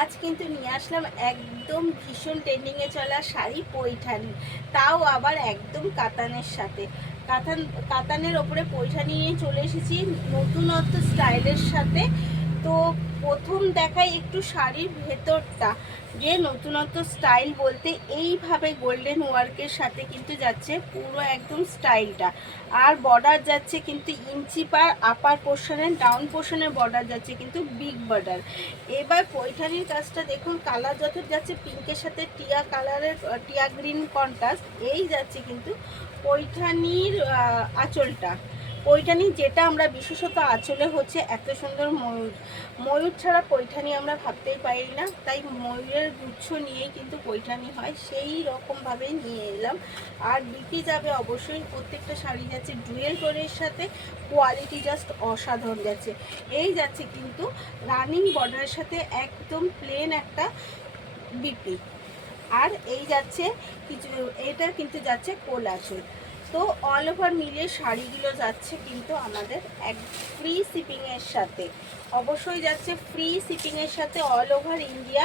আজ কিন্তু নিয়ে আসলাম একদম ভীষণ ট্রেন্ডিংয়ে চলা শাড়ি পৈঠানি, তাও আবার একদম কাতানের সাথে। কাতান কাতানের ওপরে পৈঠানি নিয়ে চলে এসেছি নতুনত্ব স্টাইলের সাথে। তো প্রথম দেখাই একটু শাড়ির ভেতরটা, যে নতুনত্ব স্টাইল বলতে এইভাবে গোল্ডেন ওয়ার্কের সাথে কিন্তু যাচ্ছে পুরো একদম স্টাইলটা। আর বর্ডার যাচ্ছে কিন্তু ইঞ্চি পার, আপার পোর্শনের ডাউন পোর্শনের বর্ডার যাচ্ছে কিন্তু বিগ বর্ডার। এবার পৈঠানির কাজটা দেখুন, কালার যত যাচ্ছে পিঙ্কের সাথে টিয়া কালারের, টিয়া গ্রিন কন্ট্রাস্ট, এই যাচ্ছে কিন্তু পৈঠানির আঁচলটা। পৈঠানি যেটা আমরা বিশেষত আঁচলে হচ্ছে এত সুন্দর ময়ূর। ময়ূর ছাড়া পৈঠানি আমরা ভাবতেই পারি না, তাই ময়ূরের গুচ্ছ নিয়েই কিন্তু পৈঠানি হয়, সেই রকমভাবেই নিয়ে এলাম। আর বিপি যাবে অবশ্যই, প্রত্যেকটা শাড়ি যাচ্ছে ডুয়েল টোনের সাথে, কোয়ালিটি জাস্ট অসাধারণ যাচ্ছে। এই যাচ্ছে কিন্তু রানিং বর্ডারের সাথে একদম প্লেন একটা বিপি। আর এই যাচ্ছে কিছু, এটা কিন্তু যাচ্ছে কোল আঁচল। তো অল ওভার মিলিয়ে শাড়িগুলো যাচ্ছে কিন্তু আমাদের এক ফ্রি শিপিংয়ের সাথে, অবশ্যই যাচ্ছে ফ্রি শিপিংয়ের সাথে all over India.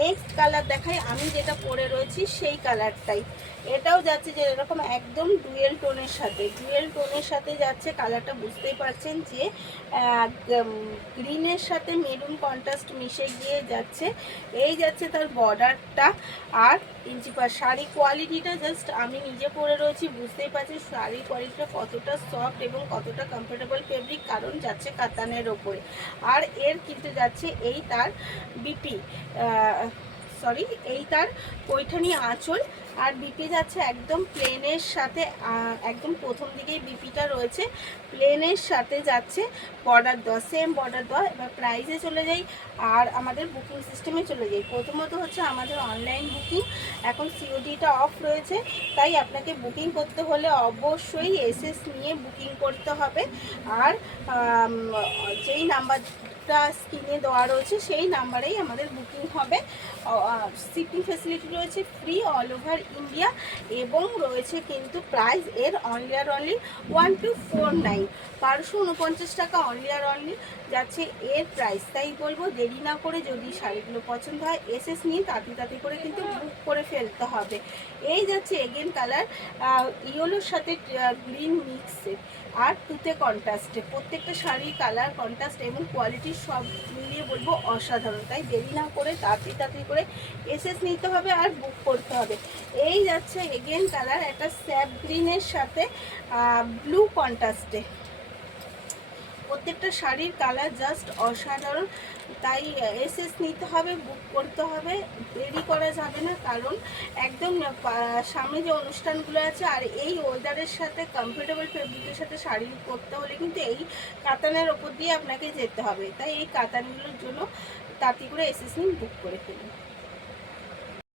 Next colour দেখাই, আমি যেটা পরে রয়েছি সেই কালারটাই। এটাও যাচ্ছে যে এরকম একদম ডুয়েল টোনের সাথে, ডুয়েল টোনের সাথে যাচ্ছে। কালারটা বুঝতেই পারছেন যে গ্রিনের সাথে মেরুন কন্ট্রাস্ট মিশে গিয়ে যাচ্ছে। এই যাচ্ছে তার বর্ডারটা। আর ইঞ্চি পার শাড়ি কোয়ালিটিটা জাস্ট আমি নিজে পরে রয়েছি, বুঝতেই পারছি শাড়ির কোয়ালিটিটা কতটা সফট এবং কতটা কমফোর্টেবল ফেব্রিক, কারণ যাচ্ছে কাতানের ওপরে। আর এর কিন্তু যাচ্ছে এই তার বিপি, সরি এই তার পৈঠানি আঁচল। আর বিপি যাচ্ছে একদম প্লেনের সাথে, একদম প্রথম দিকেই বিপিটা রয়েছে, প্লেনের সাথে যাচ্ছে বর্ডার দেওয়া, সেম বর্ডার দেওয়া। এবার প্রাইসে চলে যাই আর আমাদের বুকিং সিস্টেমে চলে যাই। প্রথমত হচ্ছে আমাদের অনলাইন বুকিং, এখন সিওডিটা অফ রয়েছে, তাই আপনাকে বুকিং করতে হলে অবশ্যই এসএস নিয়ে বুকিং করতে হবে। আর যেই নাম্বারটা স্ক্রিনে দেওয়া রয়েছে সেই নাম্বারেই আমাদের বুকিং হবে। শিপিং ফেসিলিটি রয়েছে ফ্রি অল ওভার ইন্ডিয়া, এবং রয়েছে কিন্তু প্রাইস এর অনলি আর অনলি 1249, 1249 টাকা অনলি আর অনলি যাচ্ছে এর প্রাইস। তাই বলবো দেরি না করে, যদি শাড়িগুলো পছন্দ হয় এসএস নিয়ে তাড়াতাড়ি করে কিন্তু বুক করে ফেলতে হবে। এই যাচ্ছে এগেন কালার ইয়েলোর সাথে গ্রিন মিক্সে আর তুতে কন্ট্রাস্টে, প্রত্যেকটা শাড়ির কালার কন্ট্রাস্ট এবং কোয়ালিটি সব মিলিয়ে বলবো অসাধারণ। তাই দেরি না করে তাড়াতাড়ি করে এসএস নিতে হবে আর বুক করতে হবে। এই যাচ্ছে এগেন কালার একটা স্যাপ গ্রিনের সাথে ব্লু কন্ট্রাস্টে, প্রত্যেকটা শাড়ির কালার জাস্ট অসাধারণ। তাই এসএস নিতে হবে, বুক করতে হবে, দেরি করা যাবে না, কারণ একদম সামনে যে অনুষ্ঠানগুলো আছে আর এই ওয়েদারের সাথে কমফোর্টেবল ফেব্রিকের সাথে শাড়ি পরতে হলে কিন্তু এই কাতানের ওপর দিয়ে আপনাকে যেতে হবে। তাই এই কাতানগুলোর জন্য তাড়াতাড়ি করে এসএস নিন, বুক করে ফেলুন।